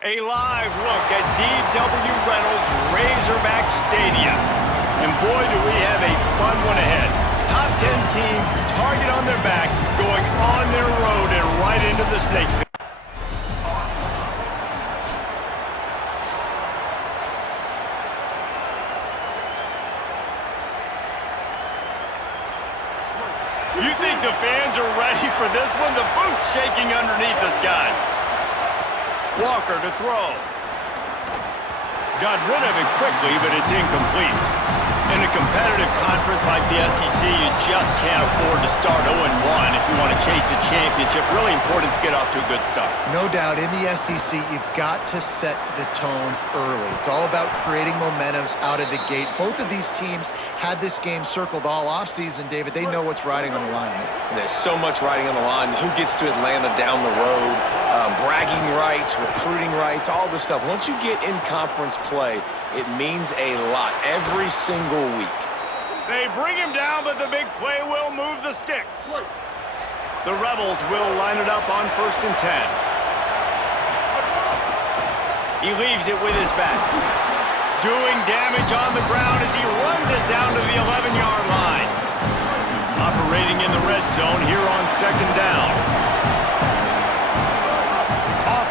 A live look at D.W. Reynolds Razorback Stadium. And boy, do we have a fun one ahead. Top 10 team, target on their back, going on their road and right into the snake pit. You think the fans are ready for this one? The booth's shaking underneath us, guys. Walker to throw. Got rid of it quickly, but it's incomplete. In a competitive conference like the SEC, you just can't afford to start 0-1 if you want to chase a championship. Really important to get off to a good start. No doubt, in the SEC, you've got to set the tone early. It's all about creating momentum out of the gate. Both of these teams had this game circled all offseason, David. They know what's riding on the line here. There's so much riding on the line. Who gets to Atlanta down the road? Bragging rights, recruiting rights, all this stuff. Once you get in conference play, it means a lot every single week. They bring him down, but the big play will move the sticks. The Rebels will line it up on 1st and 10. He leaves it with his back. Doing damage on the ground as he runs it down to the 11-yard line. Operating in the red zone here on 2nd down.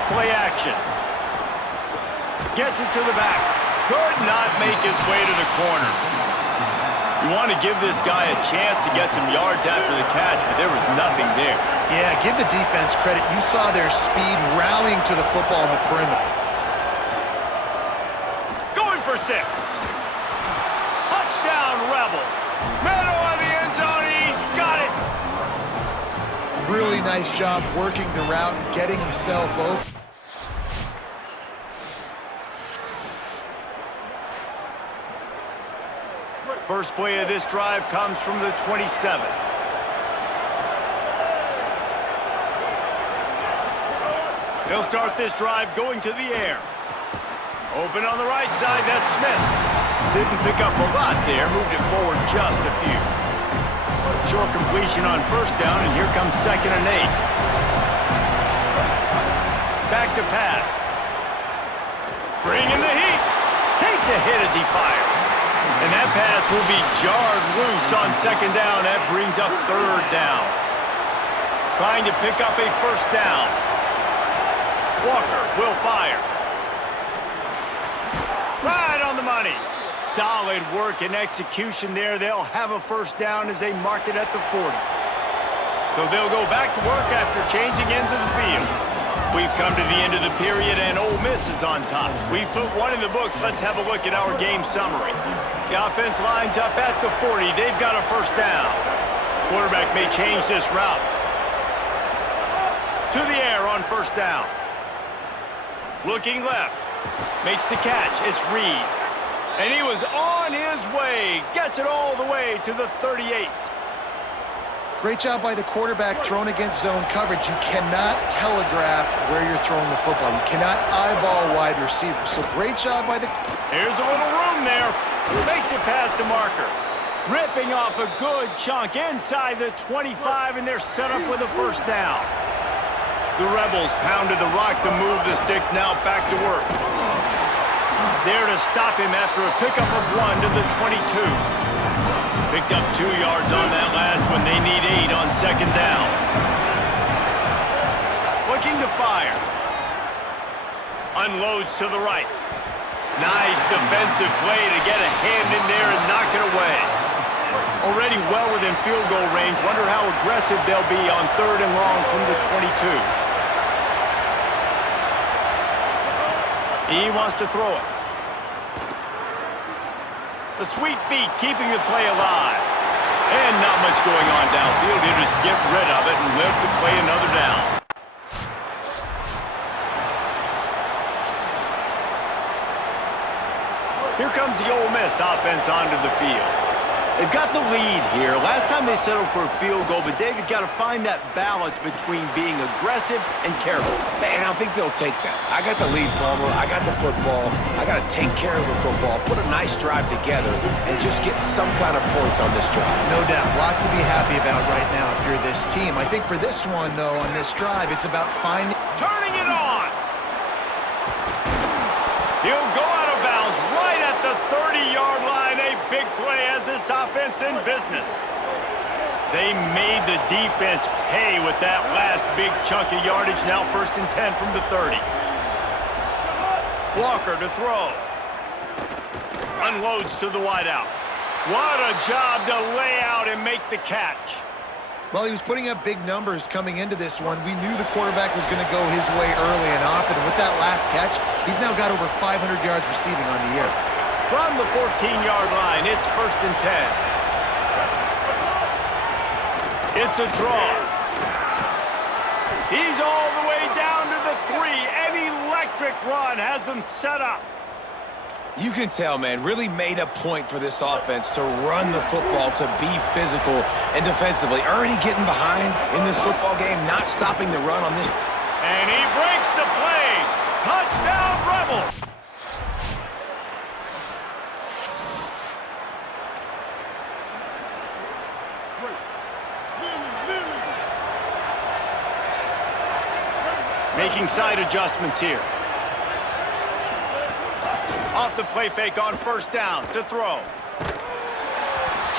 Play action. Gets it to the back. Could not make his way to the corner. You want to give this guy a chance to get some yards after the catch, but there was nothing there. Yeah, give the defense credit. You saw their speed rallying to the football on the perimeter. Going for 6. Touchdown, Rebels. Middle of the end zone. He's got it. Really nice job working the route and getting himself open. First play of this drive comes from the 27. They'll start this drive going to the air. Open on the right side, that's Smith. Didn't pick up a lot there, moved it forward just a few. Short completion on 1st down, and here comes 2nd and 8. Back to pass. Bringing the heat. Takes a hit as he fires. And that pass will be jarred loose on 2nd down. That brings up 3rd down. Trying to pick up a 1st down. Walker will fire. Right on the money. Solid work and execution there. They'll have a 1st down as they mark it at the 40. So they'll go back to work after changing ends of the field. We've come to the end of the period, and Ole Miss is on top. We've put one in the books. Let's have a look at our game summary. The offense lines up at the 40. They've got a 1st down. Quarterback may change this route. To the air on 1st down. Looking left. Makes the catch. It's Reed. And he was on his way. Gets it all the way to the 38. Great job by the quarterback thrown against zone coverage. You cannot telegraph where you're throwing the football. You cannot eyeball wide receivers. So great job by the... Here's a little room there. Makes it past the marker. Ripping off a good chunk inside the 25, and they're set up with a 1st down. The Rebels pounded the rock to move the sticks, now back to work. There to stop him after a pickup of 1 to the 22. Picked up 2 yards on that last one. They need 8 on 2nd down. Looking to fire. Unloads to the right. Nice defensive play to get a hand in there and knock it away. Already well within field goal range. Wonder how aggressive they'll be on 3rd and long from the 22. He wants to throw it. The sweet feet keeping the play alive. And not much going on downfield. He'll just get rid of it and live to play another down. Here comes the Ole Miss offense onto the field. They've got the lead here. Last time they settled for a field goal, but David got to find that balance between being aggressive and careful. And I think they'll take that. I got the lead, Palmer. I got the football. I got to take care of the football, put a nice drive together, and just get some kind of points on this drive. No doubt. Lots to be happy about right now if you're this team. I think for this one, though, on this drive, it's about finding... Turning it on! defense in business. They made the defense pay with that last big chunk of yardage. Now 1st and 10 from the 30. Walker to throw. Unloads to the wideout. What a job to lay out and make the catch. Well, he was putting up big numbers coming into this one. We knew the quarterback was going to go his way early and often. And with that last catch, he's now got over 500 yards receiving on the year. From the 14-yard line, it's 1st and 10. It's a draw. He's all the way down to the 3. An electric run has him set up. You can tell, man, really made a point for this offense to run the football, to be physical and defensively. Already getting behind in this football game, not stopping the run on this. And he breaks the play. Touchdown, Rebels. Making side adjustments here. Off the play fake on 1st down to throw.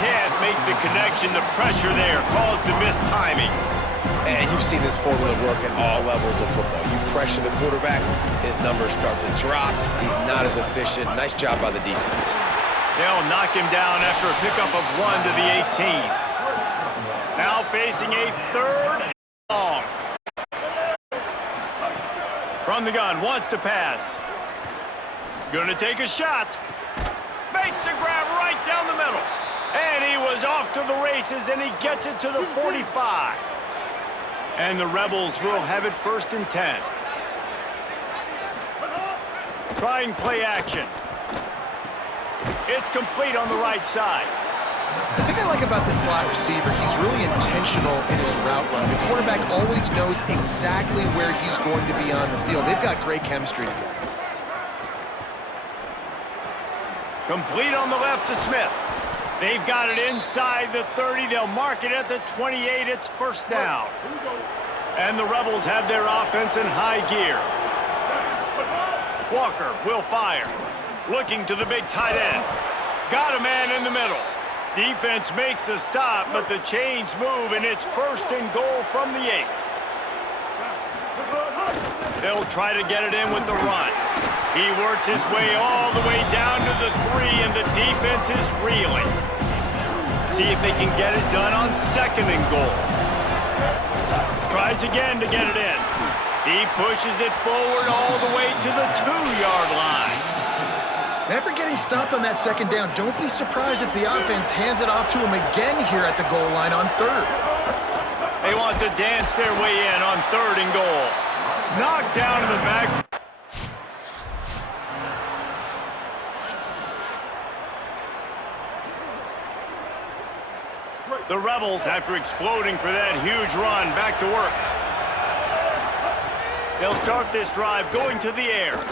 Can't make the connection. The pressure there caused the missed timing. And you've seen this formula work at all levels of football. You pressure the quarterback, his numbers start to drop. He's not as efficient. Nice job by the defense. They'll knock him down after a pickup of 1 to the 18. Now facing a 3rd and long. From the gun, wants to pass. Gonna take a shot. Makes a grab right down the middle. And he was off to the races, and he gets it to the 45. And the Rebels will have it 1st and 10. Trying play action. It's complete on the right side. The thing I like about the slot receiver, he's really intentional in his route run. The quarterback always knows exactly where he's going to be on the field. They've got great chemistry together. Complete on the left to Smith. They've got it inside the 30. They'll mark it at the 28. It's 1st down. And the Rebels have their offense in high gear. Walker will fire. Looking to the big tight end. Got a man in the middle. Defense makes a stop, but the chains move, and it's 1st and goal from the 8. They'll try to get it in with the run. He works his way all the way down to the 3, and the defense is reeling. See if they can get it done on 2nd and goal. Tries again to get it in. He pushes it forward all the way to the 2-yard line. And after getting stopped on that 2nd down, don't be surprised if the offense hands it off to him again here at the goal line on 3rd. They want to dance their way in on 3rd and goal. Knocked down in the back. The Rebels, after exploding for that huge run, back to work. They'll start this drive going to the air.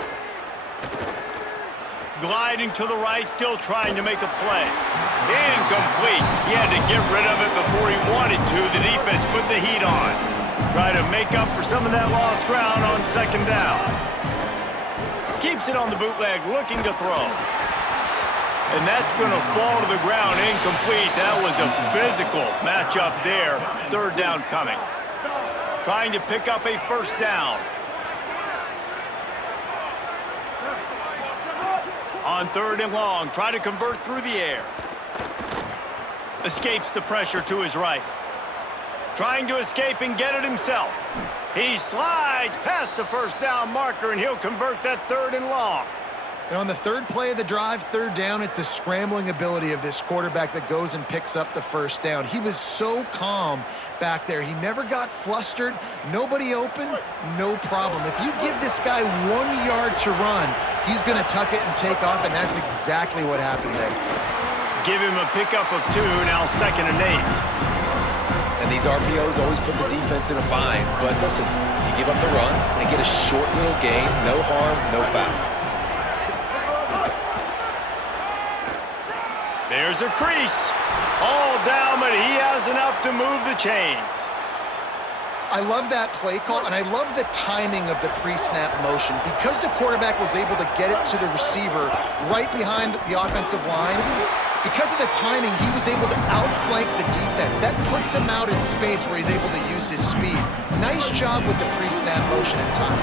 Gliding to the right, still trying to make a play. Incomplete. He had to get rid of it before he wanted to. The defense put the heat on. Try to make up for some of that lost ground on 2nd down. Keeps it on the bootleg, looking to throw. And that's going to fall to the ground incomplete. That was a physical matchup there. 3rd down coming. Trying to pick up a 1st down. On 3rd and long, try to convert through the air. Escapes the pressure to his right. Trying to escape and get it himself. He slides past the 1st down marker, and he'll convert that 3rd and long. And on the 3rd play of the drive, 3rd down, it's the scrambling ability of this quarterback that goes and picks up the 1st down. He was so calm back there. He never got flustered. Nobody open, no problem. If you give this guy 1 yard to run, he's going to tuck it and take off, and that's exactly what happened there. Give him a pickup of 2, now 2nd and 8. And these RPOs always put the defense in a bind. But listen, you give up the run, they get a short little gain, no harm, no foul. There's a crease. All down, but he has enough to move the chains. I love that play call, and I love the timing of the pre-snap motion. Because the quarterback was able to get it to the receiver right behind the offensive line, Because of the timing, he was able to outflank the defense. That puts him out in space where he's able to use his speed. Nice job with the pre-snap motion and time.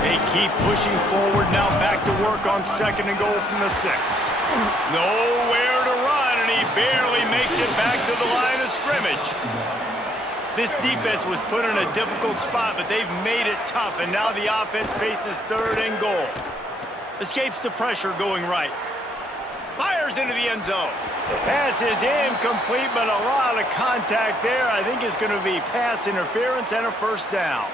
They keep pushing forward, now back to work on 2nd and goal from the 6. Nowhere to run, and he barely makes it back to the line of scrimmage. This defense was put in a difficult spot, but they've made it tough, and now the offense faces 3rd and goal. Escapes the pressure going right. Fires into the end zone. Pass is incomplete, but a lot of contact there. I think it's going to be pass interference and a 1st down.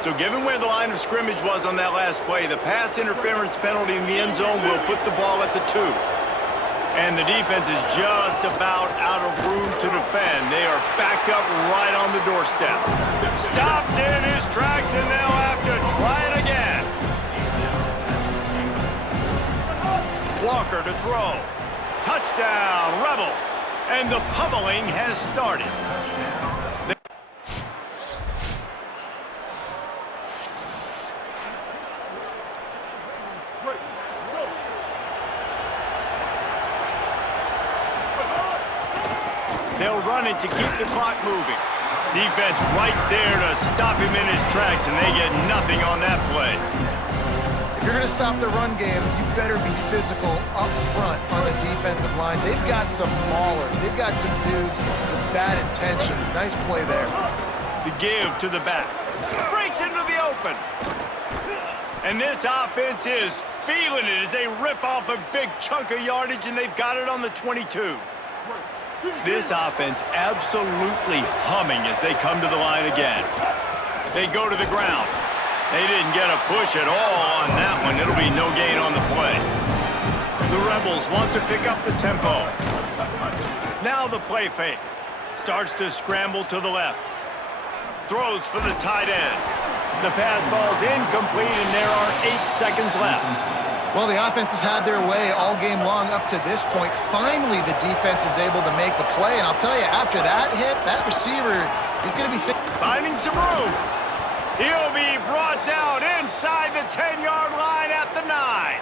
So given where the line of scrimmage was on that last play, the pass interference penalty in the end zone will put the ball at the 2. And the defense is just about out of room to defend. They are backed up right on the doorstep. Stopped in his tracks, and they'll have to try it again. Walker to throw. Touchdown, Rebels. And the pummeling has started. They'll run it to keep the clock moving. Defense right there to stop him in his tracks, and they get nothing on that play. If you're going to stop the run game, you better be physical up front on the defensive line. They've got some maulers. They've got some dudes with bad intentions. Nice play there. The give to the back. Breaks into the open. And this offense is feeling it as they rip off a big chunk of yardage, and they've got it on the 22. This offense absolutely humming as they come to the line again. They go to the ground. They didn't get a push at all on that one. It'll be no gain on the play. The Rebels want to pick up the tempo. Now the play fake. Starts to scramble to the left. Throws for the tight end. The pass falls incomplete, and there are 8 seconds left. Well, the offense has had their way all game long up to this point. Finally, the defense is able to make a play. And I'll tell you, after that hit, that receiver is going to be finding some room. He'll be brought down inside the 10-yard line at the 9.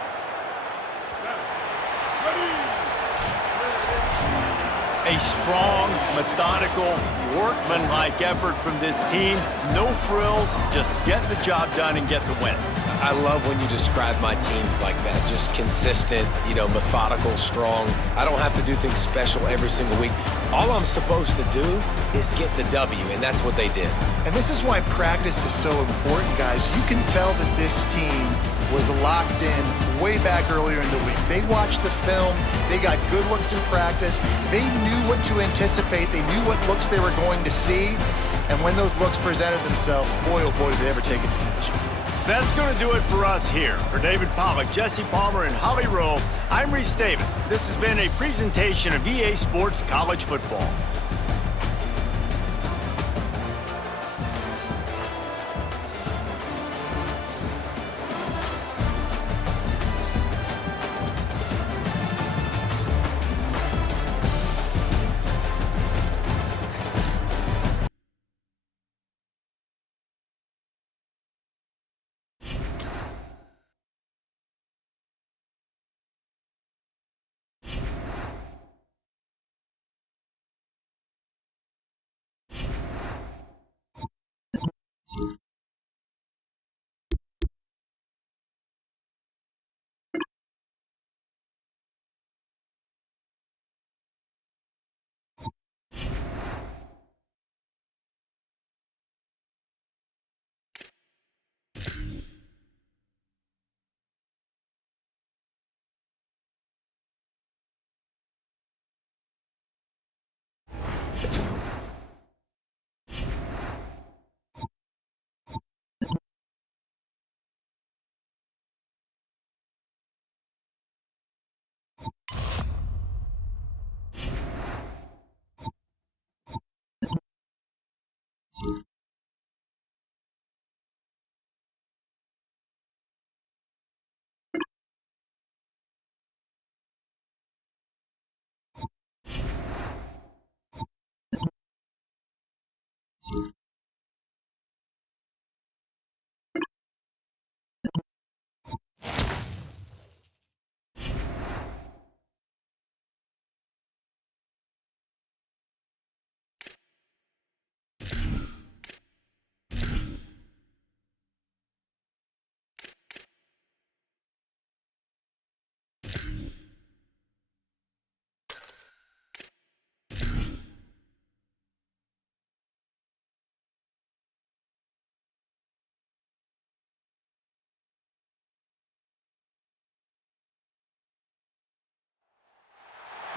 A strong, methodical, workmanlike effort from this team. No frills, just get the job done and get the win. I love when you describe my teams like that. Just consistent, methodical, strong. I don't have to do things special every single week. All I'm supposed to do is get the W, and that's what they did. And this is why practice is so important, guys. You can tell that this team was locked in way back earlier in the week. They watched the film. They got good looks in practice. They knew what to anticipate. They knew what looks they were going to see. And when those looks presented themselves, boy, oh boy, did they ever take advantage. That's going to do it for us here. For David Pollack, Jesse Palmer, and Holly Rowe, I'm Reese Davis. This has been a presentation of EA Sports College Football.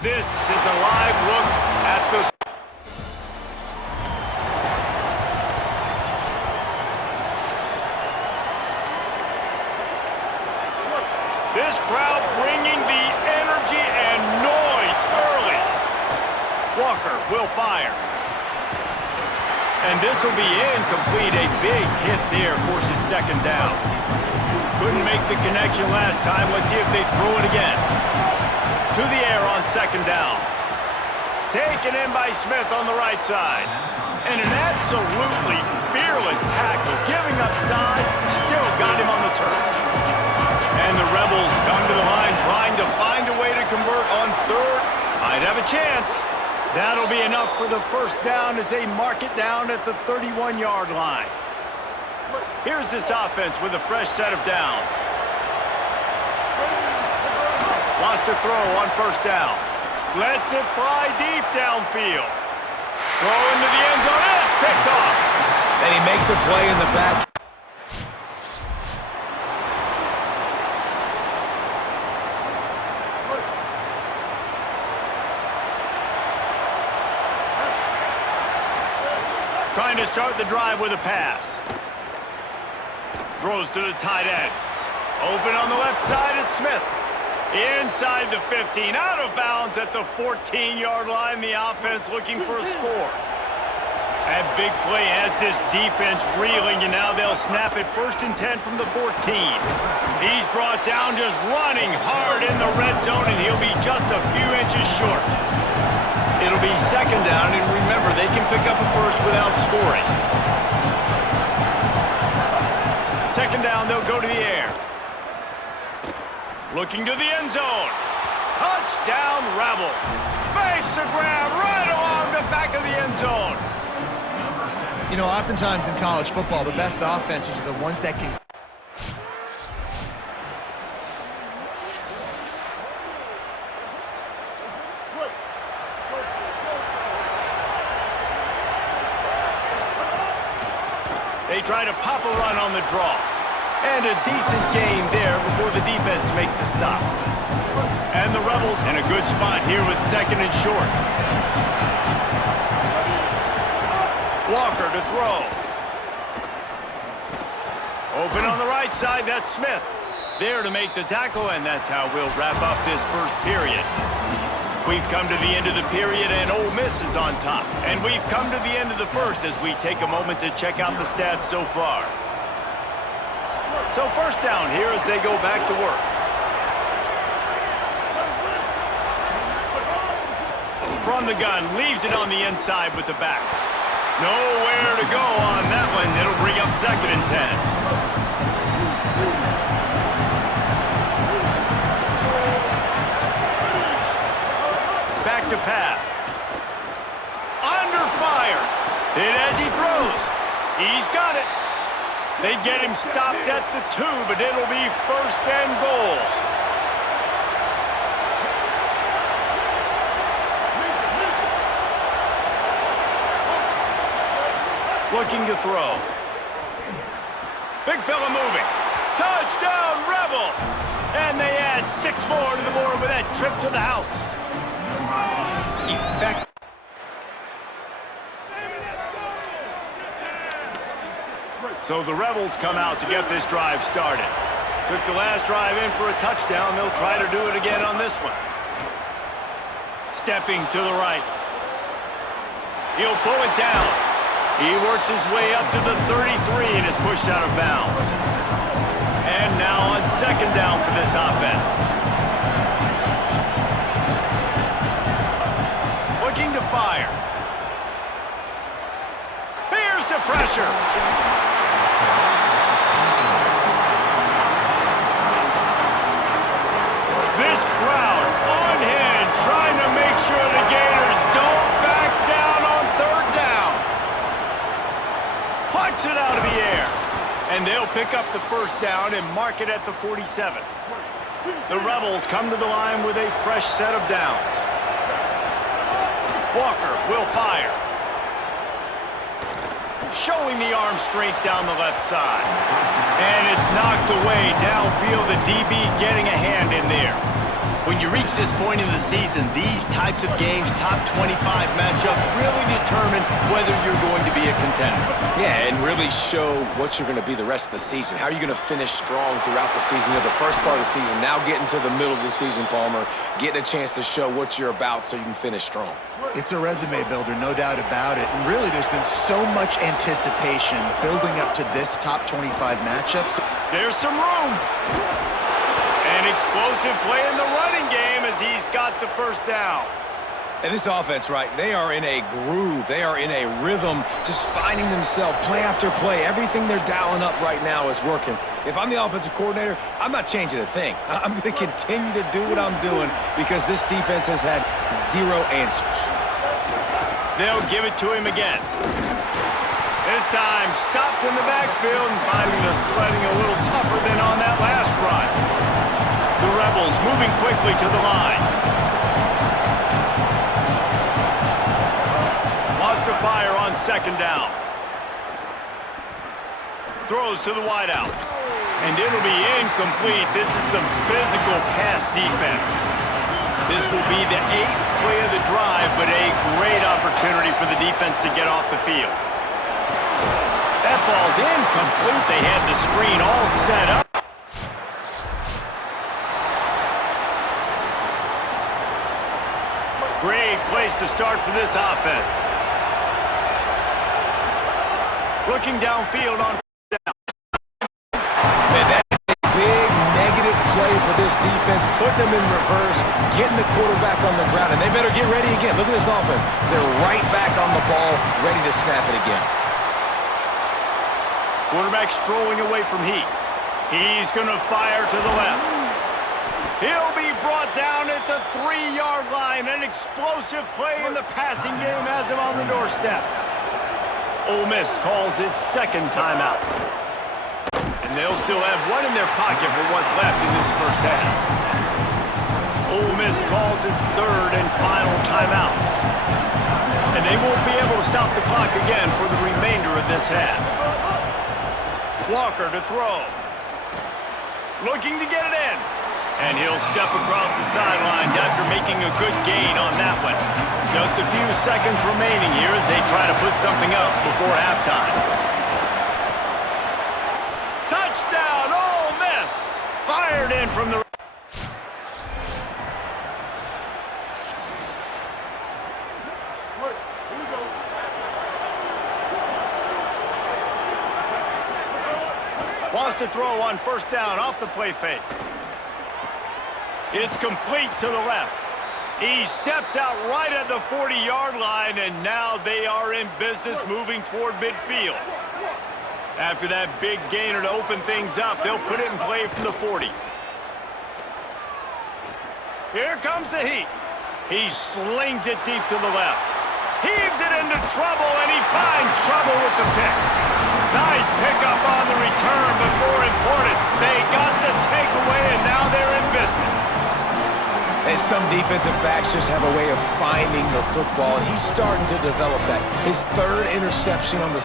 This is a live look at the... This crowd bringing the energy and noise early. Walker will fire. And this will be incomplete. A big hit there forces second down. Couldn't make the connection last time. Let's see if they throw it again. To the air on second down. Taken in by Smith on the right side. And an absolutely fearless tackle. Giving up size, still got him on the turf. And the Rebels come to the line trying to find a way to convert on third. Might have a chance. That'll be enough for the first down as they mark it down at the 31-yard line. Here's this offense with a fresh set of downs. Lost a throw on first down. Lets it fly deep downfield. Throw into the end zone, and it's picked off. And he makes a play in the back. Trying to start the drive with a pass. Throws to the tight end. Open on the left side, it's Smith. Inside the 15, out of bounds at the 14-yard line. The offense looking for a score. And big play has this defense reeling, and now they'll snap it 1st and 10 from the 14. He's brought down just running hard in the red zone, and he'll be just a few inches short. It'll be second down, and remember, they can pick up a first without scoring. Second down, they'll go to the air. Looking to the end zone. Touchdown, Rebels. Makes the grab right along the back of the end zone. You know, oftentimes in college football, the best offenses are the ones that can... They try to pop a run on the draw. And a decent gain there before the defense makes a stop. And the Rebels in a good spot here with second and short. Walker to throw. Open on the right side, that's Smith. There to make the tackle, and that's how we'll wrap up this first period. We've come to the end of the period, and Ole Miss is on top. And we've come to the end of the first as we take a moment to check out the stats so far. So first down here as they go back to work. From the gun, leaves it on the inside with the back. Nowhere to go on that one. It'll bring up 2nd and 10. Back to pass. Under fire. Hit as he throws. He's got it. They get him stopped at the 2, but it'll be 1st and goal. Looking to throw. Big fella moving. Touchdown, Rebels! And they add 6 more to the board with that trip to the house. Effective. So the Rebels come out to get this drive started. Took the last drive in for a touchdown. They'll try to do it again on this one. Stepping to the right. He'll pull it down. He works his way up to the 33 and is pushed out of bounds. And now on second down for this offense. Looking to fire. Here's the pressure. This crowd unhinged, trying to make sure the Gators don't back down on third down. Puts it out of the air. And they'll pick up the first down and mark it at the 47. The Rebels come to the line with a fresh set of downs. Walker will fire. Showing the arm strength down the left side. And it's knocked away downfield, the DB getting a hand in there. When you reach this point in the season, these types of games, top 25 matchups, really determine whether you're going to be a contender. Yeah, and really show what you're going to be the rest of the season. How are you going to finish strong throughout the season? You know, the first part of the season, now getting to the middle of the season, Palmer, getting a chance to show what you're about so you can finish strong. It's a resume builder, no doubt about it. And really, there's been so much anticipation building up to this top 25 matchups. There's some room. An explosive play in the running game as he's got the first down. And this offense, right, they are in a groove. They are in a rhythm, just finding themselves play after play. Everything they're dialing up right now is working. If I'm the offensive coordinator, I'm not changing a thing. I'm going to continue to do what I'm doing because this defense has had zero answers. They'll give it to him again. This time, stopped in the backfield and finding the sledding a little tougher than on that last run. The Rebels moving quickly to the line. Wants to fire on second down. Throws to the wideout. And it'll be incomplete. This is some physical pass defense. This will be the 8th play of the drive, but a great opportunity for the defense to get off the field. That falls incomplete. They had the screen all set up. Great place to start for this offense. Looking downfield on down. Man, that's a big negative play for this defense, putting them in reverse, getting the quarterback on the ground, and they better get ready again. Look at this offense. They're right back on the ball, ready to snap it again. Quarterback strolling away from Heat. He's going to fire to the left. He'll be brought down at the 3-yard line. An explosive play in the passing game has him on the doorstep. Ole Miss calls its second timeout. And they'll still have one in their pocket for what's left in this first half. Ole Miss calls its third and final timeout. And they won't be able to stop the clock again for the remainder of this half. Walker to throw. Looking to get it in. And he'll step across the sidelines after making a good gain on that one. Just a few seconds remaining here as they try to put something up before halftime. Touchdown, Ole Miss! Fired in from the... Wants to throw on first down off the play fake. It's complete to the left. He steps out right at the 40-yard line, and now they are in business moving toward midfield. After that big gainer to open things up, they'll put it in play from the 40. Here comes the Heat. He slings it deep to the left. Heaves it into trouble, and he finds trouble with the pick. Nice pickup on the return, but more important, they got the takeaway, and now they're in business. And some defensive backs just have a way of finding the football, and he's starting to develop that. His third interception on the...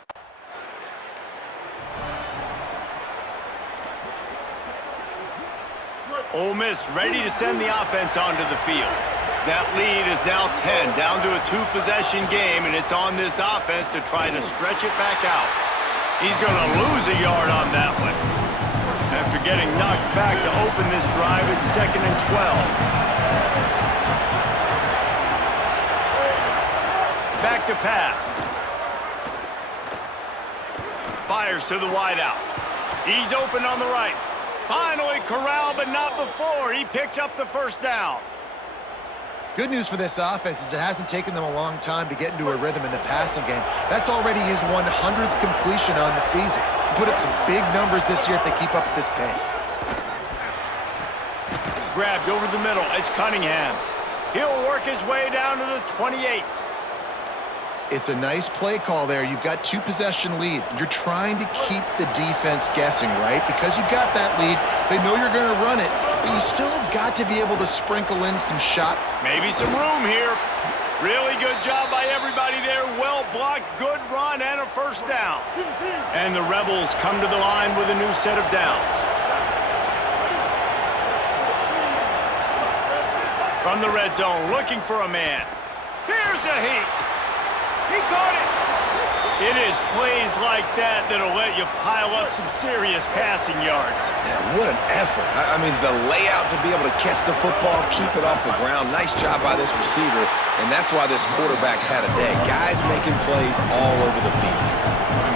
Ole Miss ready to send the offense onto the field. That lead is now 10, down to a 2-possession game, and it's on this offense to try to stretch it back out. He's going to lose a yard on that one. After getting knocked back to open this drive, it's 2nd and 12. Back to pass. Fires to the wideout. He's open on the right. Finally corralled, but not before. He picks up the first down. Good news for this offense is it hasn't taken them a long time to get into a rhythm in the passing game. That's already his 100th completion on the season. He'll put up some big numbers this year if they keep up at this pace. Grabbed over the middle. It's Cunningham. He'll work his way down to the 28. It's a nice play call there. You've got 2-possession lead. You're trying to keep the defense guessing, right? Because you've got that lead, they know you're going to run it, but you still have got to be able to sprinkle in some shot. Maybe some room here. Really good job by everybody there. Well blocked, good run, and a first down. And the Rebels come to the line with a new set of downs. From the red zone, looking for a man. Here's a heat. He caught it. It is plays like that that'll let you pile up some serious passing yards. Yeah, what an effort. I mean, the layout to be able to catch the football, keep it off the ground. Nice job by this receiver, and that's why this quarterback's had a day. Guys making plays all over the field.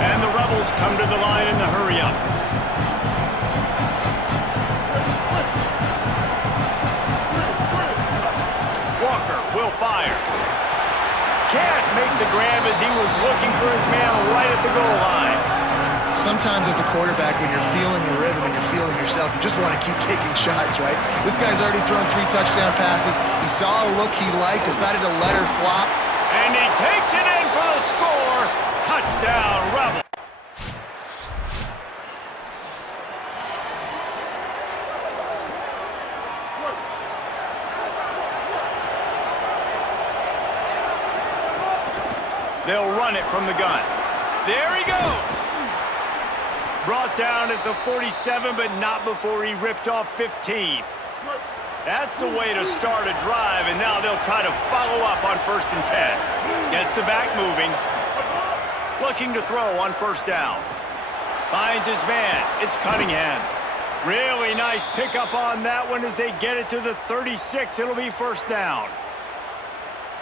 And the Rebels come to the line in the hurry-up. Walker will fire. Can't make the grab as he was looking for his man right at the goal line. Sometimes as a quarterback, when you're feeling your rhythm and you're feeling yourself, you just want to keep taking shots, right? This guy's already thrown 3 touchdown passes. He saw a look he liked, decided to let her flop. And he takes it in for the score. Touchdown, Rebels. They'll run it from the gun. There he goes. Brought down at the 47, but not before he ripped off 15. That's the way to start a drive, and now they'll try to follow up on 1st and 10. Gets the back moving. Looking to throw on 1st down. Finds his man. It's Cunningham. Really nice pickup on that one as they get it to the 36. It'll be 1st down.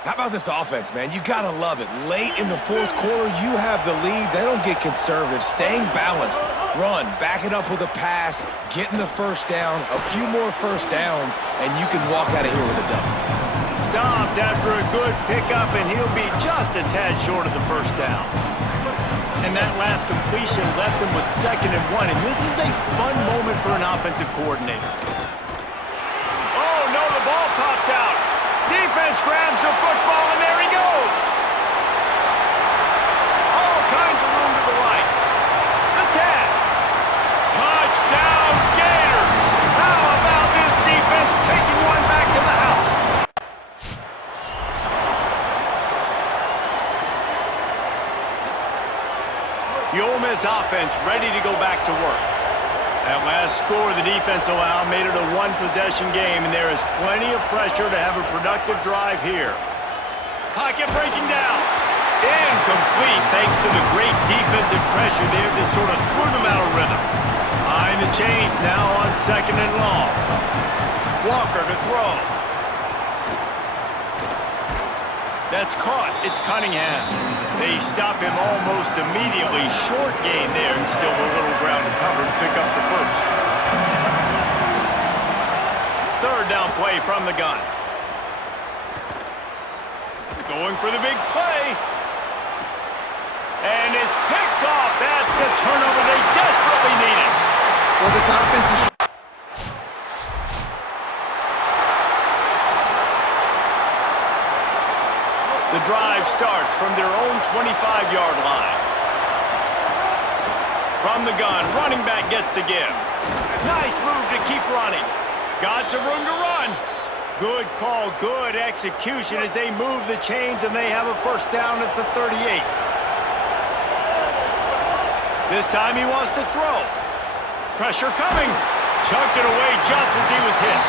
How about this offense, man? You gotta love it. Late in the 4th quarter, you have the lead. They don't get conservative. Staying balanced. Run, back it up with a pass, getting the 1st down, a few more 1st downs, and you can walk out of here with a W. Stopped after a good pickup, and he'll be just a tad short of the 1st down. And that last completion left him with 2nd and 1, and this is a fun moment for an offensive coordinator. Oh, no, the ball popped out. Defense grabs the football, and there he goes. All kinds of room to the right. The 10. Touchdown, Gators. How about this defense taking one back to the house? The Ole Miss offense ready to go back to work. That last score the defense allowed made it a 1-possession game, and there is plenty of pressure to have a productive drive here. Pocket breaking down. Incomplete thanks to the great defensive pressure there that sort of threw them out of rhythm. Behind the chains now on 2nd and long. Walker to throw. That's caught. It's Cunningham. They stop him almost immediately. Short gain there and still a little ground to cover to pick up the 1st. 3rd down play from the gun. Going for the big play. And it's picked off. That's the turnover they desperately needed. Well, this offense is... The drive starts from their own 25-yard line. From the gun, running back gets to give. Nice move to keep running. Got some room to run. Good call, good execution as they move the chains and they have a 1st down at the 38. This time he wants to throw. Pressure coming. Chucked it away just as he was hit.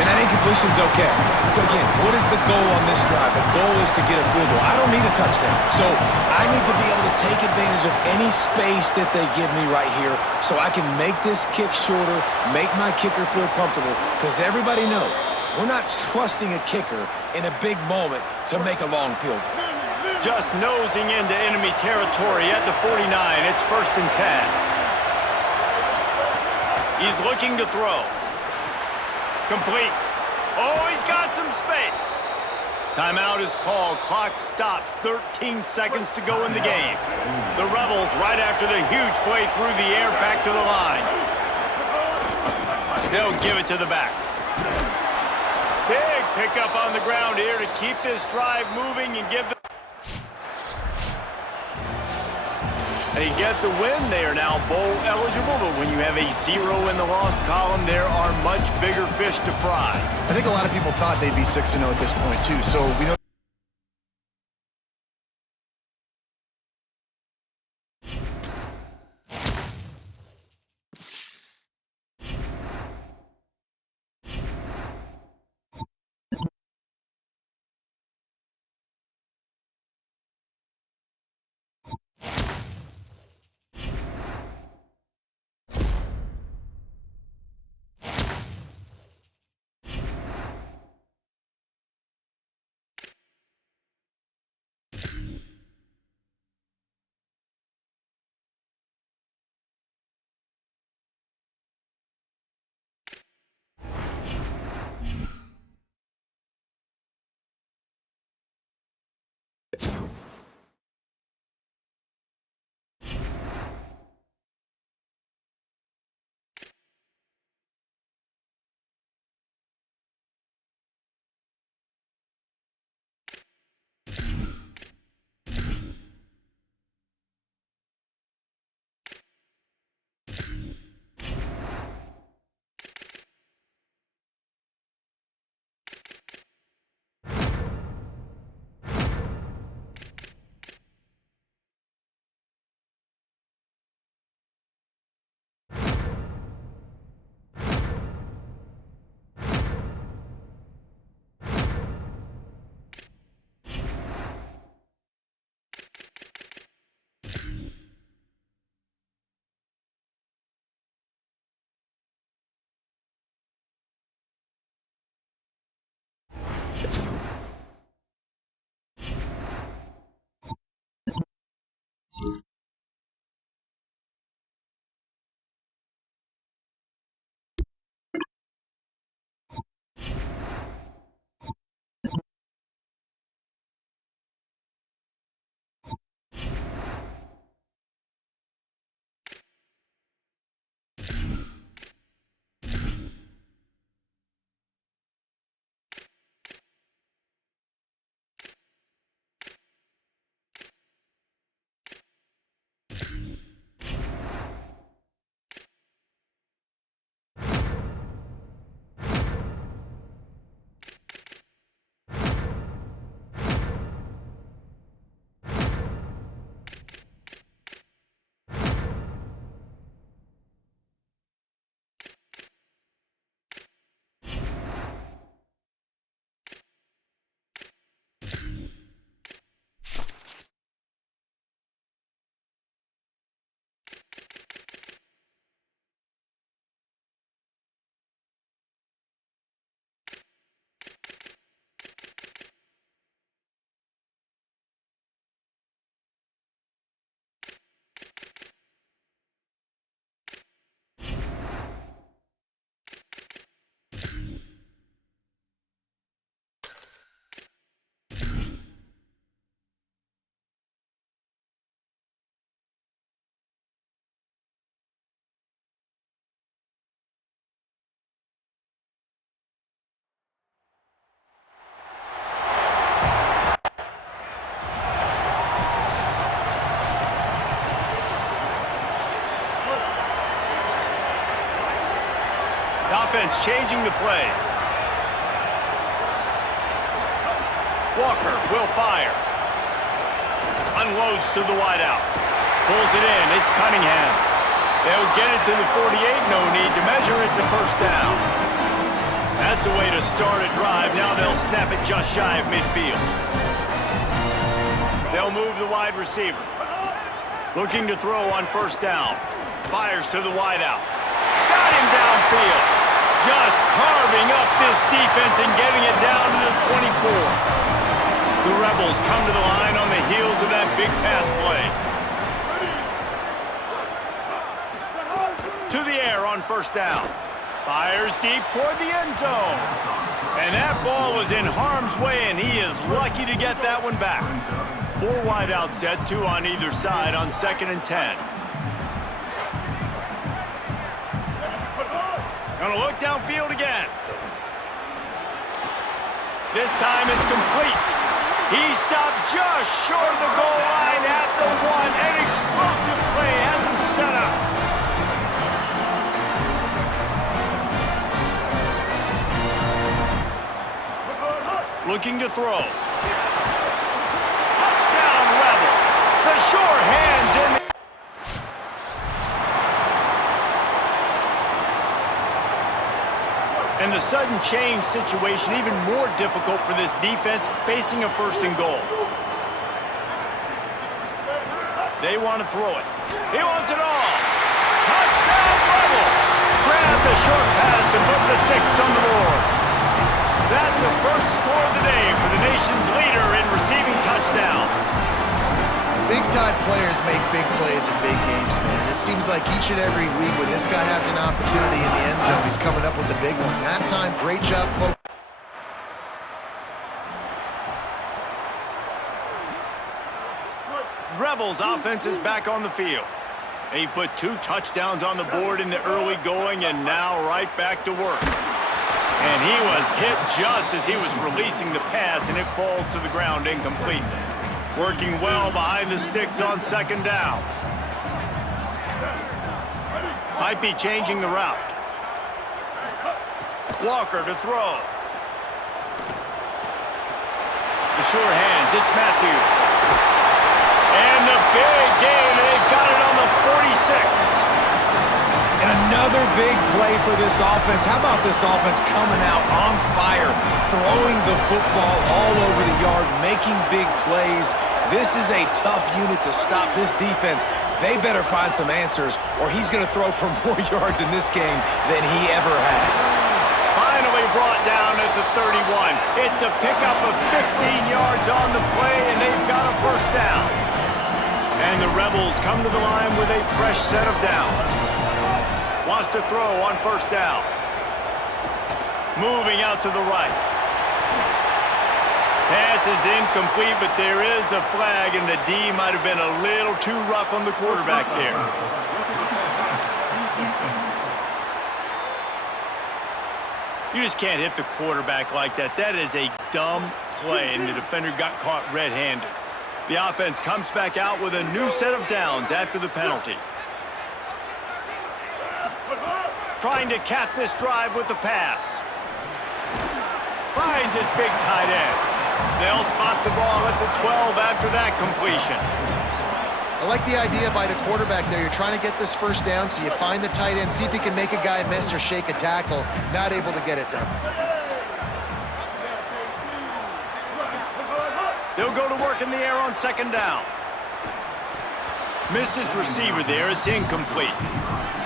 And that incompletion's okay. But again, what is the goal on this drive? The goal is to get a field goal. I don't need a touchdown. So I need to be able to take advantage of any space that they give me right here so I can make this kick shorter, make my kicker feel comfortable, because everybody knows we're not trusting a kicker in a big moment to make a long field goal. Just nosing into enemy territory at the 49. It's 1st and 10. He's looking to throw. Complete. Oh, he's got some space. Timeout is called. Clock stops. 13 seconds to go in the game. The Rebels right after the huge play through the air back to the line. They'll give it to the back. Big pickup on the ground here to keep this drive moving and give them... They get the win. They are now bowl eligible, but when you have a 0 in the loss column, there are much bigger fish to fry. I think a lot of people thought they'd be 6-0 at this point, too. So we know offense changing the play. Walker will fire. Unloads to the wideout. Pulls it in. It's Cunningham. They'll get it to the 48. No need to measure. It's a first down. That's the way to start a drive. Now they'll snap it just shy of midfield. They'll move the wide receiver. Looking to throw on first down. Fires to the wideout. Got him downfield. Just carving up this defense and getting it down to the 24. The Rebels come to the line on the heels of that big pass play. To the air on first down. Fires deep toward the end zone. And that ball was in harm's way, and he is lucky to get that one back. 4 wide out set, 2 on either side on 2nd and 10. Gonna look downfield again. This time it's complete. He stopped just short of the goal line at the 1. An explosive play has him set up. Looking to throw. Touchdown, Rebels. The sure hands in. And the sudden change situation even more difficult for this defense facing a 1st and goal. They want to throw it. He wants it all. Touchdown, Rebels. Grab the short pass to put the 6 on the board. That's the first score of the day for the nation's leader in receiving touchdowns. Big-time players make big plays in big games, man. It seems like each and every week when this guy has an opportunity in the end zone, he's coming up with the big one. That time, great job, folks. Rebels offense is back on the field. He put 2 touchdowns on the board in the early going and now right back to work. And he was hit just as he was releasing the pass, and it falls to the ground incomplete. Working well behind the sticks on 2nd down. Might be changing the route. Walker to throw. The sure hands, it's Matthews. And the big gain, and they've got it on the 46. And another big play for this offense. How about this offense coming out on fire, throwing the football all over the yard, making big plays. This is a tough unit to stop this defense. They better find some answers, or he's going to throw for more yards in this game than he ever has. Finally brought down at the 31. It's a pickup of 15 yards on the play, and they've got a first down. And the Rebels come to the line with a fresh set of downs. Wants to throw on first down. Moving out to the right. Pass is incomplete, but there is a flag, and the D might have been a little too rough on the quarterback there. You just can't hit the quarterback like that. That is a dumb play, and the defender got caught red-handed. The offense comes back out with a new set of downs after the penalty. Trying to cap this drive with the pass. Finds his big tight end. They'll spot the ball at the 12 after that completion. I like the idea by the quarterback there. You're trying to get this first down, so you find the tight end, see if he can make a guy miss or shake a tackle. Not able to get it done. They'll go to work in the air on 2nd down. Missed his receiver there. It's incomplete.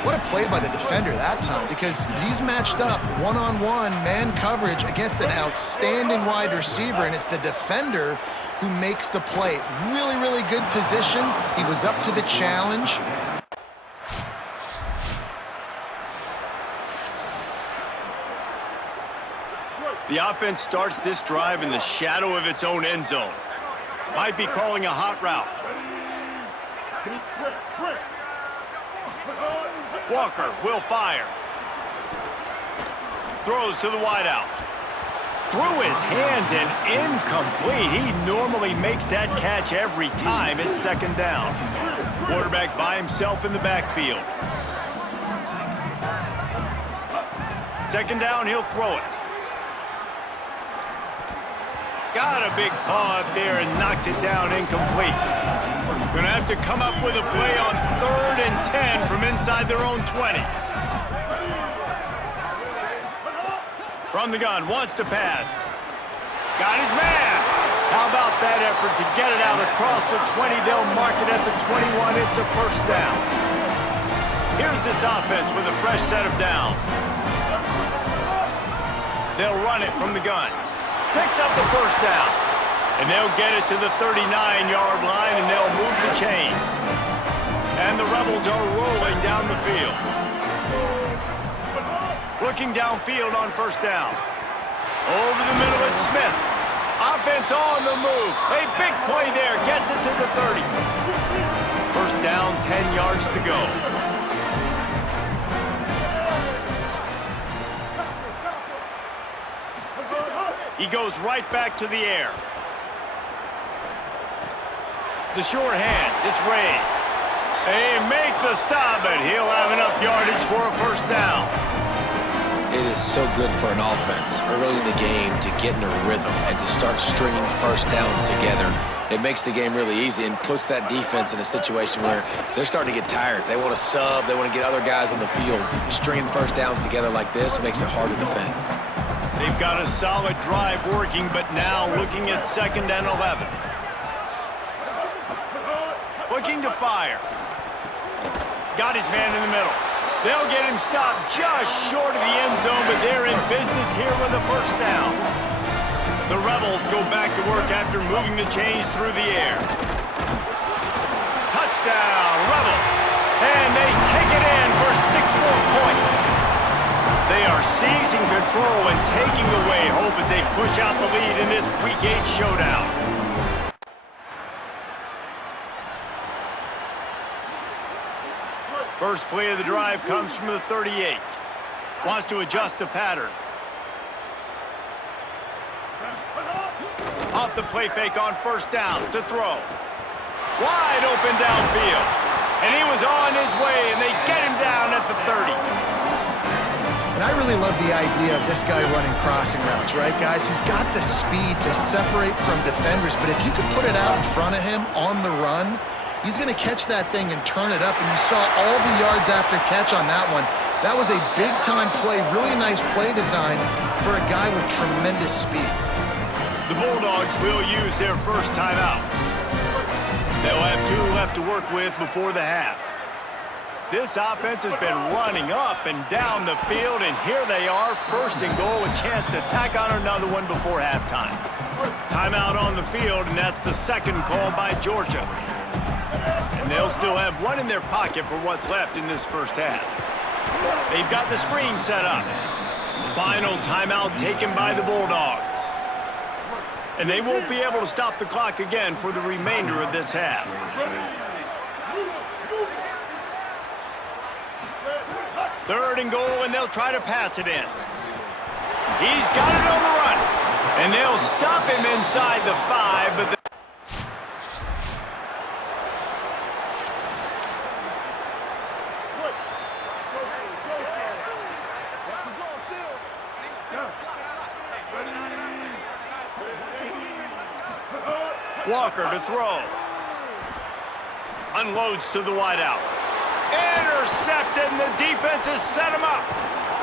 What a play by the defender that time, because he's matched up one-on-one man coverage against an outstanding wide receiver, and it's the defender who makes the play. Really, really good position. He was up to the challenge. The offense starts this drive in the shadow of its own end zone. Might be calling a hot route. Walker will fire. Throws to the wideout. Through his hands and incomplete. He normally makes that catch every time. It's 2nd down. Quarterback by himself in the backfield. Second down, he'll throw it. Got a big paw up there and knocks it down incomplete. Going to have to come up with a play on 3rd and 10 from inside their own 20. From the gun, wants to pass. Got his man. How about that effort to get it out across the 20? They'll mark it at the 21. It's a first down. Here's this offense with a fresh set of downs. They'll run it from the gun. Picks up the first down. And they'll get it to the 39-yard line, and they'll move the chains. And the Rebels are rolling down the field. Looking downfield on first down. Over the middle, it's Smith. Offense on the move. A big play there. Gets it to the 30. First down, 10 yards to go. He goes right back to the air. The short hands, it's Ray. They make the stop, but he'll have enough yardage for a first down. It is so good for an offense early in the game to get in a rhythm and to start stringing first downs together. It makes the game really easy and puts that defense in a situation where they're starting to get tired. They want to sub, they want to get other guys on the field. Stringing first downs together like this makes it hard to defend. They've got a solid drive working, but now looking at 2nd and 11. Looking to fire. Got his man in the middle. They'll get him stopped just short of the end zone, but they're in business here with a first down. The Rebels go back to work after moving the chains through the air. Touchdown, Rebels. And they take it in for 6 more points. They are seizing control and taking away hope as they push out the lead in this Week 8 showdown. First play of the drive comes from the 38. Wants to adjust the pattern. Off the play fake on first down to throw. Wide open downfield. And he was on his way, and they get him down at the 30. And I really love the idea of this guy running crossing routes, right, guys? He's got the speed to separate from defenders, but if you could put it out in front of him on the run, he's going to catch that thing and turn it up, and you saw all the yards after catch on that one. That was a big-time play, really nice play design for a guy with tremendous speed. The Bulldogs will use their first timeout. They'll have 2 left to work with before the half. This offense has been running up and down the field, and here they are, 1st and goal, a chance to tack on another one before halftime. Timeout on the field, and that's the 2nd call by Georgia. And they'll still have 1 in their pocket for what's left in this first half. They've got the screen set up. Final timeout taken by the Bulldogs. And they won't be able to stop the clock again for the remainder of this half. Third and goal, and they'll try to pass it in. He's got it on the run. And they'll stop him inside the 5, but Walker to throw. Unloads to the wideout. Intercepted, and the defense has set him up.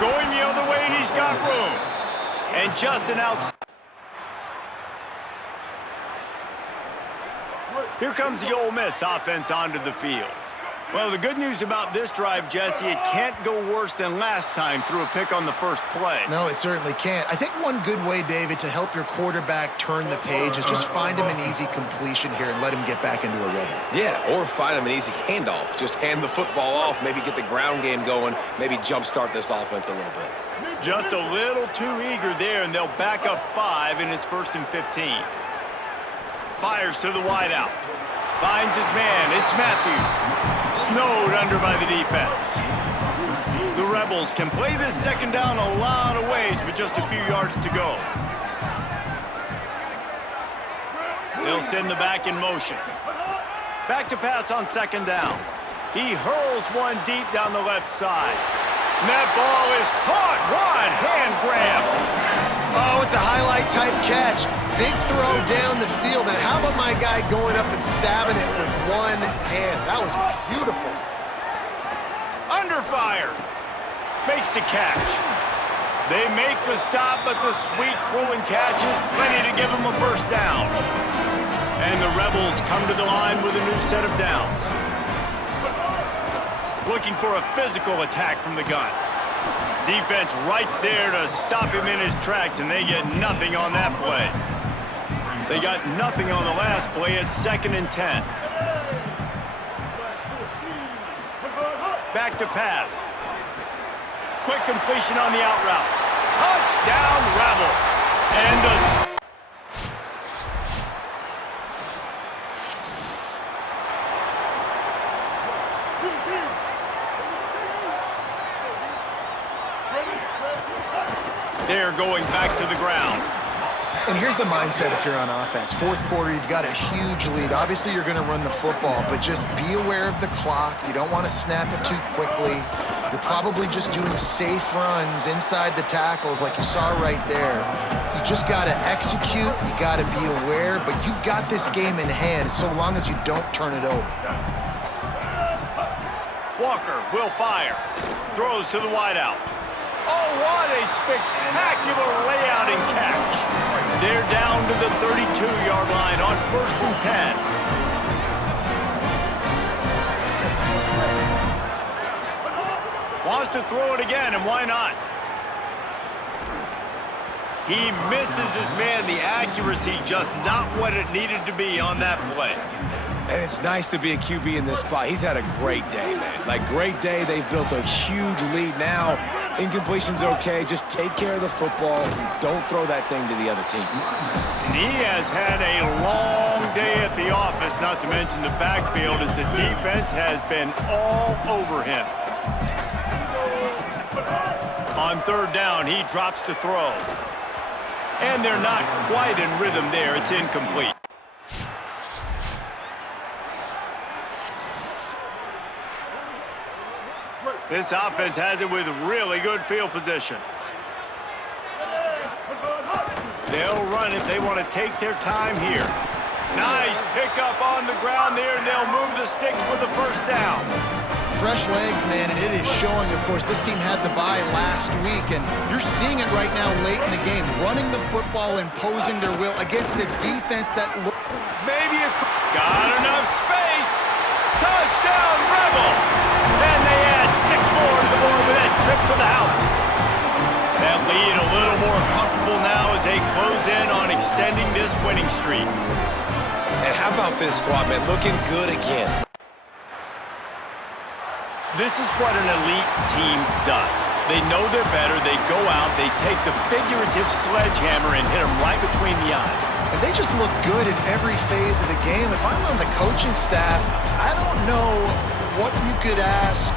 Going the other way, and he's got room. And just an out. Here comes the Ole Miss offense onto the field. Well, the good news about this drive, Jesse, it can't go worse than last time through a pick on the first play. No, it certainly can't. I think one good way, David, to help your quarterback turn the page is just find him an easy completion here and let him get back into a rhythm. Yeah, or find him an easy handoff. Just hand the football off, maybe get the ground game going, maybe jumpstart this offense a little bit. Just a little too eager there, and they'll back up 5, and it's 1st and 15. Fires to the wideout. Finds his man. It's Matthews. Snowed under by the defense. The Rebels can play this 2nd down a lot of ways with just a few yards to go. They'll send the back in motion. Back to pass on 2nd down. He hurls one deep down the left side. And that ball is caught. One hand grab. Oh, it's a highlight-type catch. Big throw down the field. And how about my guy going up and stabbing it with one hand? That was beautiful. Under fire. Makes the catch. They make the stop, but the sweet Bruin catch is plenty to give them a first down. And the Rebels come to the line with a new set of downs. Looking for a physical attack from the gun. Defense right there to stop him in his tracks, and they get nothing on that play. They got nothing on the last play. It's 2nd and 10. Back to pass. Quick completion on the out route. Touchdown, Rebels. And a... They're going back to the ground. And here's the mindset if you're on offense. 4th quarter, you've got a huge lead. Obviously, you're going to run the football, but just be aware of the clock. You don't want to snap it too quickly. You're probably just doing safe runs inside the tackles like you saw right there. You just got to execute. You got to be aware, but you've got this game in hand so long as you don't turn it over. Walker will fire. Throws to the wideout. Oh, what a spectacular layout and catch. They're down to the 32-yard line on 1st and 10. Wants to throw it again, and why not? He misses his man. The accuracy just not what it needed to be on that play. And it's nice to be a QB in this spot. He's had a great day, man. Like, great day. They've built a huge lead now. Incompletion's okay. Just take care of the football. Don't throw that thing to the other team. And he has had a long day at the office, not to mention the backfield, as the defense has been all over him. On 3rd down, he drops to throw. And they're not quite in rhythm there. It's incomplete. This offense has it with really good field position. They'll run it. They want to take their time here. Nice pickup on the ground there, and they'll move the sticks with the first down. Fresh legs, man, and it is showing, of course. This team had the bye last week, and you're seeing it right now late in the game. Running the football, imposing their will against the defense that maybe got enough space. Touchdown, Rebels! And they add 6 more to the board with that trip to the house. That lead a little more comfortable now as they close in on extending this winning streak. And how about this squad, man? Looking good again. This is what an elite team does. They know they're better. They go out, they take the figurative sledgehammer and hit them right between the eyes. And they just look good in every phase of the game. If I'm on the coaching staff, I don't know what you could ask.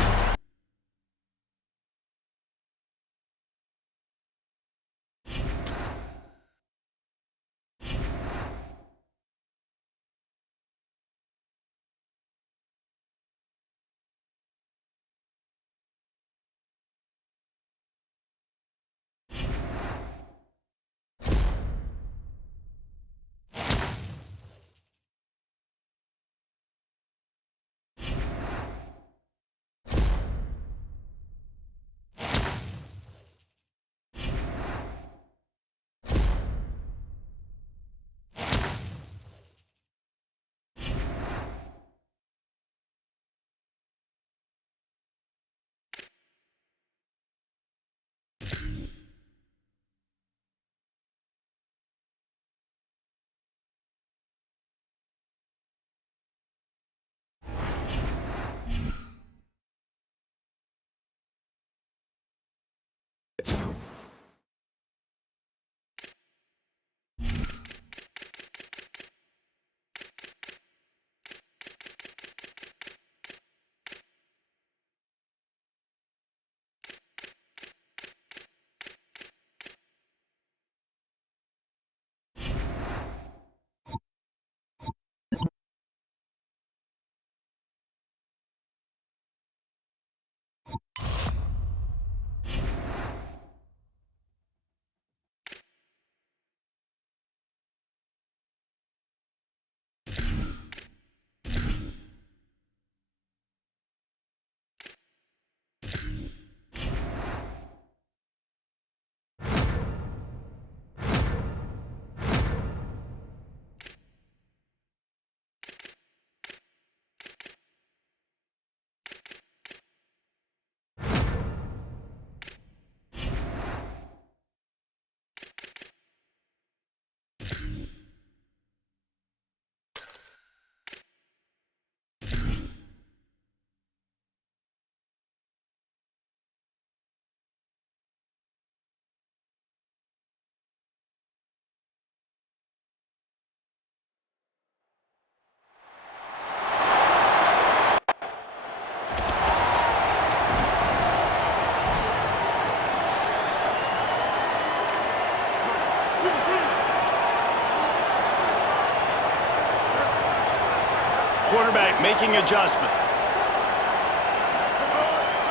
making adjustments.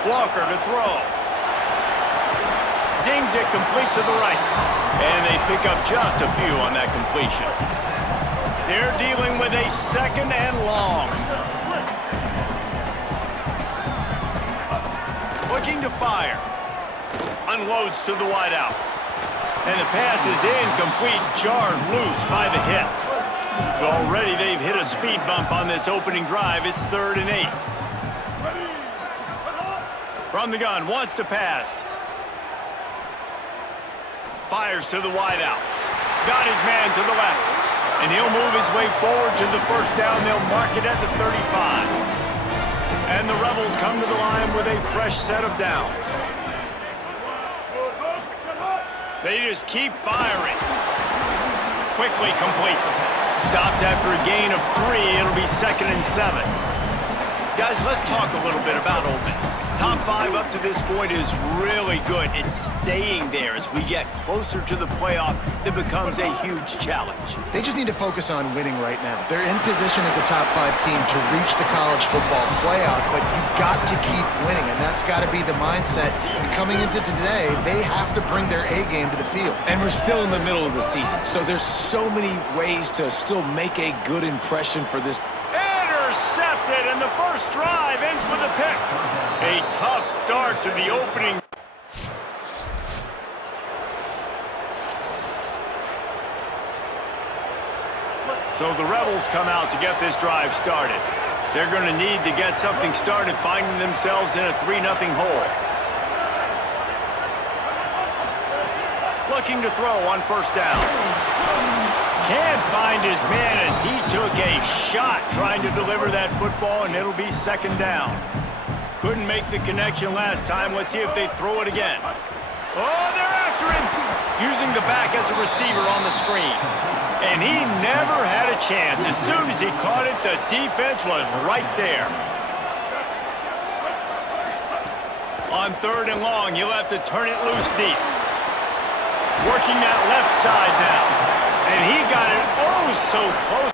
Walker to throw. Zings it complete to the right. And they pick up just a few on that completion. They're dealing with a 2nd and long. Looking to fire. Unloads to the wideout. And the pass is incomplete, jarred loose by the hit. So already they've hit a speed bump on this opening drive. It's 3rd and 8. From the gun, wants to pass. Fires to the wideout. Got his man to the left. And he'll move his way forward to the 1st down. They'll mark it at the 35. And the Rebels come to the line with a fresh set of downs. They just keep firing. Quickly complete. Stopped after a gain of 3. It'll be 2nd and 7. Guys, let's talk a little bit about Ole Miss. Top 5 up to this point is really good. It's staying there as we get closer to the playoff. That becomes a huge challenge. They just need to focus on winning right now. They're in position as a top 5 team to reach the college football playoff, but you've got to keep winning, and that's got to be the mindset. And coming into today, they have to bring their A game to the field. And we're still in the middle of the season, so there's so many ways to still make a good impression for this. Intercepted, and the first drive ends with a pick. A tough start to the opening. So the Rebels come out to get this drive started. They're going to need to get something started, finding themselves in a 3-0 hole. Looking to throw on 1st down. Can't find his man as he took a shot trying to deliver that football, and it'll be 2nd down. Couldn't make the connection last time. Let's see if they throw it again. Oh, they're after him. Using the back as a receiver on the screen. And he never had a chance. As soon as he caught it, the defense was right there. On 3rd and long, you'll have to turn it loose deep. Working that left side now. And he got it oh so close.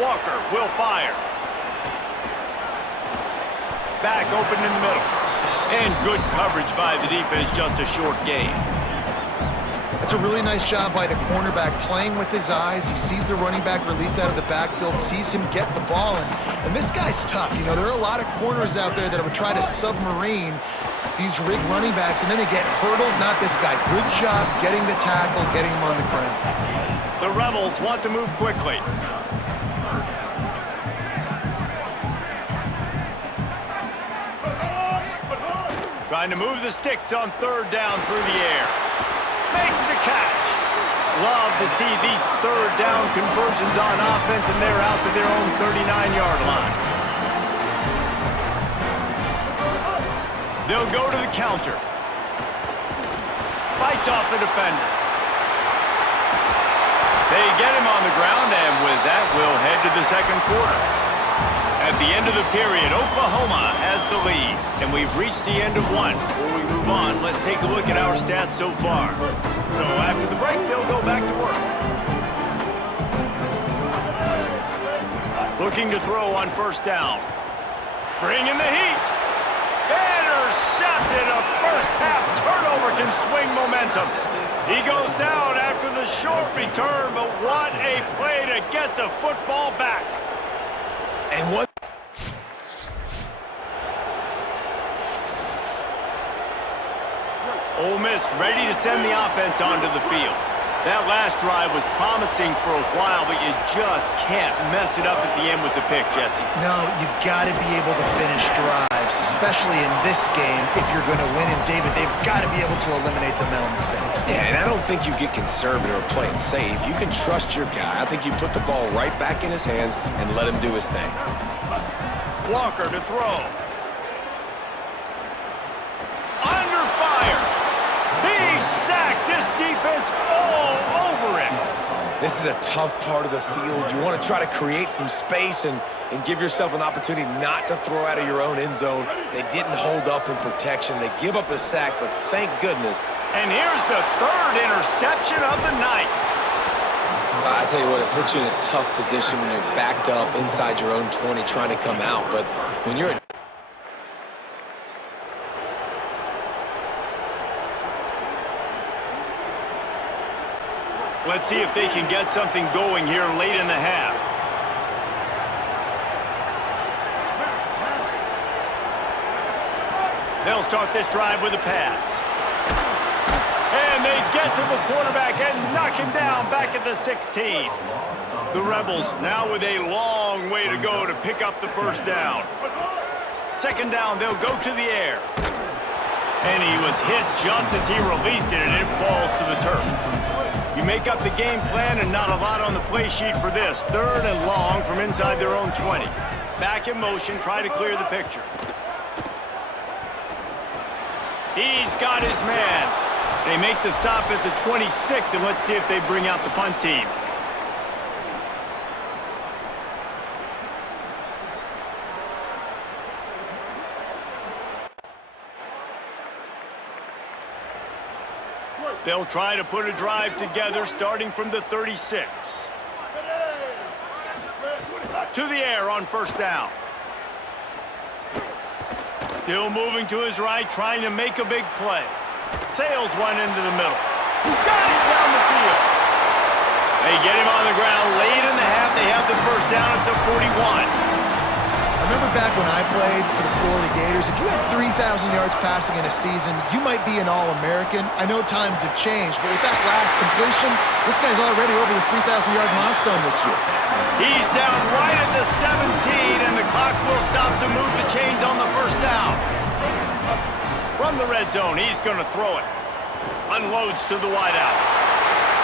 Walker will fire. Back open in the middle. And good coverage by the defense, just a short gain. It's a really nice job by the cornerback playing with his eyes. He sees the running back release out of the backfield, sees him get the ball, and this guy's tough. You know, there are a lot of corners out there that would try to submarine these rig running backs, and then they get hurdled. Not this guy. Good job getting the tackle, getting him on the ground. The Rebels want to move quickly. Trying to move the sticks on 3rd down through the air. Makes the catch. Love to see these 3rd down conversions on offense, and they're out to their own 39-yard line. They'll go to the counter. Fights off a defender. They get him on the ground, and with that, we'll head to the 2nd quarter. At the end of the period, Oklahoma has the lead, and we've reached the end of 1. Before we move on, let's take a look at our stats so far. So after the break, they'll go back to work. Looking to throw on 1st down. Bringing the heat. Intercepted. A first-half turnover can swing momentum. He goes down after the short return, but what a play to get the football back. And what? Ole Miss ready to send the offense onto the field. That last drive was promising for a while, but you just can't mess it up at the end with the pick, Jesse. No, you got to be able to finish drives, especially in this game if you're going to win. And David, they've got to be able to eliminate the mental mistakes. Yeah, and I don't think you get conservative or play it safe. You can trust your guy. I think you put the ball right back in his hands and let him do his thing. Walker to throw. Under fire. Big sack. This defense all over him. This is a tough part of the field. You want to try to create some space, and and give yourself an opportunity not to throw out of your own end zone. They didn't hold up in protection. They give up the sack, but thank goodness. And here's the third interception of the night. I tell you what, it puts you in a tough position when you're backed up inside your own 20 trying to come out. But when you're Let's see if they can get something going here late in the half. They'll start this drive with a pass. And they get to the quarterback and knock him down back at the 16. The Rebels now with a long way to go to pick up the first down. Second down, they'll go to the air. And he was hit just as he released it, and it falls to the turf. You make up the game plan and not a lot on the play sheet for this. Third and long from inside their own 20. Back in motion, try to clear the picture. He's got his man. They make the stop at the 26, and let's see if they bring out the punt team. They'll try to put a drive together starting from the 36. To the air on first down. Still moving to his right, trying to make a big play. Sails one into the middle. Got it down the field. They get him on the ground late in the half. They have the first down at the 41. I remember back when I played for the Florida Gators, if you had 3,000 yards passing in a season, you might be an All-American. I know times have changed, but with that last completion, this guy's already over the 3,000-yard milestone this year. He's down right at the 17, and the clock will stop to move the chains on the first down. From the red zone, he's going to throw it. Unloads to the wideout.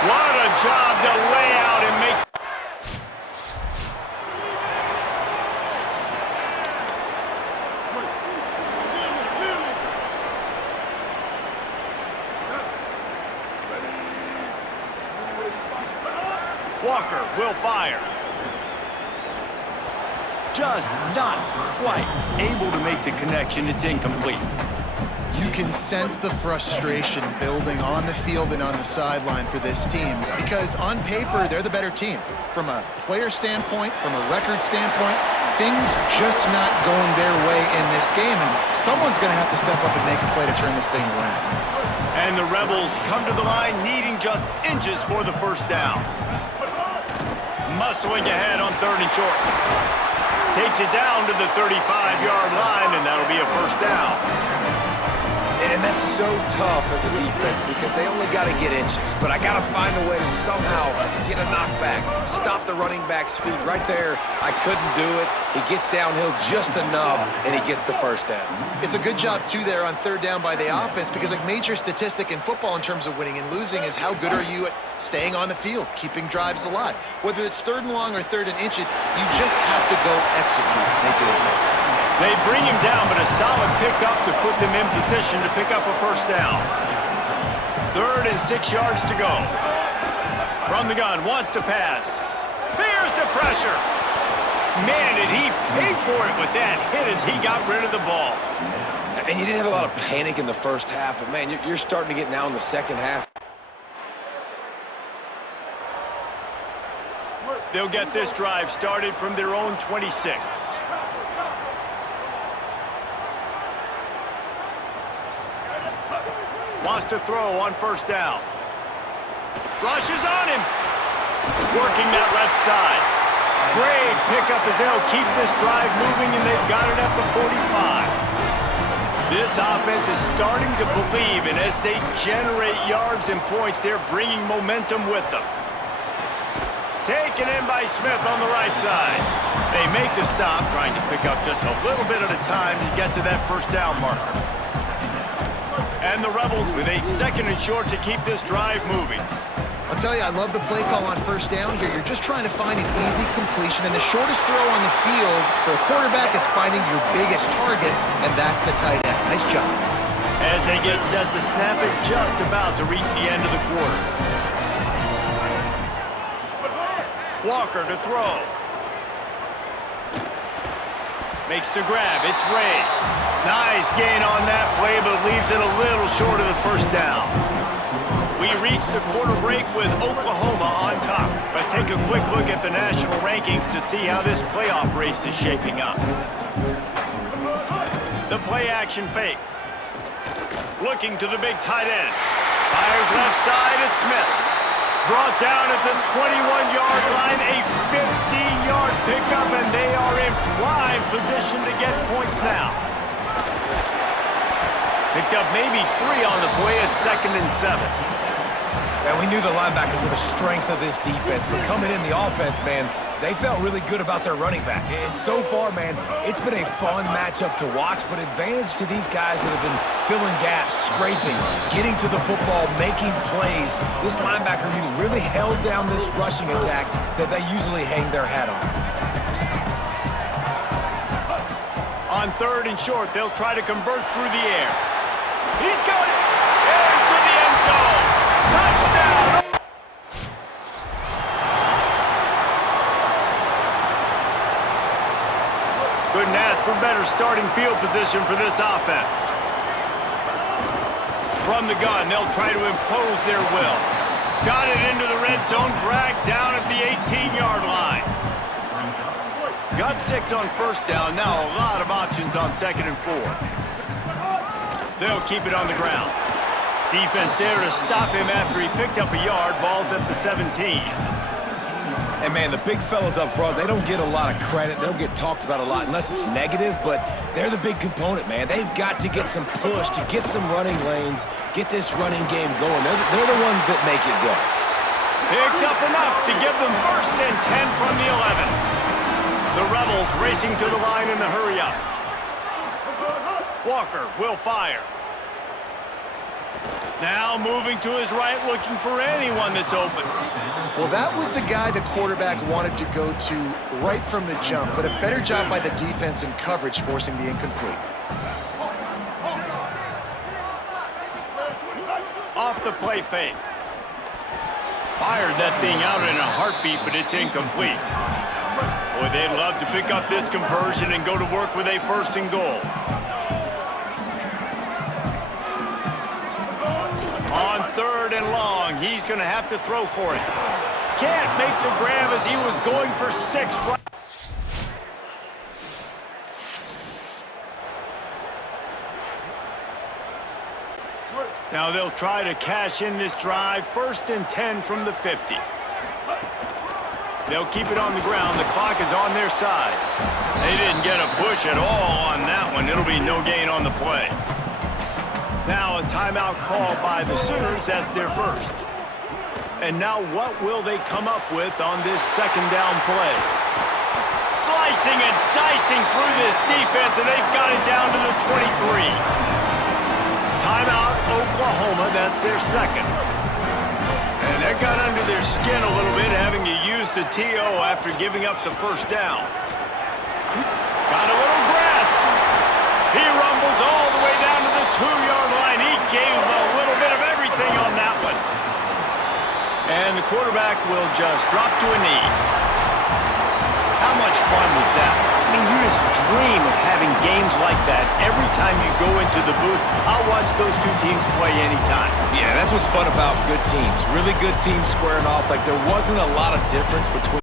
What a job to lay out and make. Walker will fire. Just not quite able to make the connection. It's incomplete. You can sense the frustration building on the field and on the sideline for this team because on paper, they're the better team. From a player standpoint, from a record standpoint, things just not going their way in this game, and someone's going to have to step up and make a play to turn this thing around. And the Rebels come to the line needing just inches for the first down. Muscling ahead on third and short. Takes it down to the 35-yard line, and that'll be a first down. And that's so tough as a defense because they only got to get inches. But I got to find a way to somehow get a knockback, stop the running back's feet. Right there, I couldn't do it. He gets downhill just enough, and he gets the first down. It's a good job, too, there on third down by the offense because a major statistic in football in terms of winning and losing is how good are you at staying on the field, keeping drives alive. Whether it's third and long or third and inches, you just have to go execute. They do it. They bring him down, but a solid pickup to put them in position to pick up a first down. 3rd and 6 yards to go. From the gun, wants to pass. Bears the pressure. Man, did he pay for it with that hit as he got rid of the ball. And you didn't have a lot of panic in the first half, but, man, you're starting to get now in the second half. They'll get this drive started from their own 26. Wants to throw on first down. Rushes on him. Working that left side. Great pickup as they'll keep this drive moving, and they've got it at the 45. This offense is starting to believe, and as they generate yards and points, they're bringing momentum with them. Taken in by Smith on the right side. They make the stop, trying to pick up just a little bit at a time to get to that first down marker. And the Rebels with a 2nd and short to keep this drive moving. I'll tell you, I love the play call on first down here. You're just trying to find an easy completion, and the shortest throw on the field for a quarterback is finding your biggest target, and that's the tight end. Nice job. As they get set to snap it, just about to reach the end of the quarter. Walker to throw. Makes the grab. It's Ray. Nice gain on that play, but leaves it a little short of the first down. We reach the quarter break with Oklahoma on top. Let's take a quick look at the national rankings to see how this playoff race is shaping up. The play-action fake. Looking to the big tight end. Fires left side at Smith. Brought down at the 21-yard line, a 15-yard pickup, and they are in prime position to get points now. Picked up maybe 3 on the play at 2nd and 7. Man, we knew the linebackers were the strength of this defense, but coming in the offense, man, they felt really good about their running back. And so far, man, it's been a fun matchup to watch, but advantage to these guys that have been filling gaps, scraping, getting to the football, making plays. This linebacker unit really held down this rushing attack that they usually hang their hat on. On 3rd and short, they'll try to convert through the air. He's got it! Into the end zone! Touchdown! Couldn't ask for better starting field position for this offense. From the gun, they'll try to impose their will. Got it into the red zone, dragged down at the 18-yard line. Got 6 on 1st down, now a lot of options on 2nd and 4. They'll keep it on the ground. Defense there to stop him after he picked up a yard. Ball's at the 17. And, man, the big fellas up front, they don't get a lot of credit. They don't get talked about a lot unless it's negative, but they're the big component, man. They've got to get some push, to get some running lanes, get this running game going. They're the ones that make it go. Picks up enough to give them 1st and 10 from the 11. The Rebels racing to the line in the hurry-up. Walker will fire. Now moving to his right, looking for anyone that's open. Well, that was the guy the quarterback wanted to go to right from the jump, but a better job by the defense in coverage, forcing the incomplete. Off the play fake. Fired that thing out in a heartbeat, but it's incomplete. Boy, they'd love to pick up this conversion and go to work with a 1st and goal. On 3rd and long, he's going to have to throw for it. Can't make the grab as he was going for 6. Now they'll try to cash in this drive. 1st and 10 from the 50. They'll keep it on the ground. The clock is on their side. They didn't get a push at all on that one. It'll be no gain on the play. Now a timeout call by the Sooners. That's their 1st. And now what will they come up with on this 2nd down play? Slicing and dicing through this defense, and they've got it down to the 23. Timeout, Oklahoma. That's their 2nd. And that got under their skin a little bit, having to use the TO after giving up the 1st down. Got a little grass. He rumbles all the way down to the 2-yard line. He gave a little bit of everything on that one. And the quarterback will just drop to a knee. How much fun was that? I mean, you just dream of having games like that every time you go into the booth. I'll watch those 2 teams play anytime. Yeah, that's what's fun about good teams. Really good teams squaring off. Like, there wasn't a lot of difference between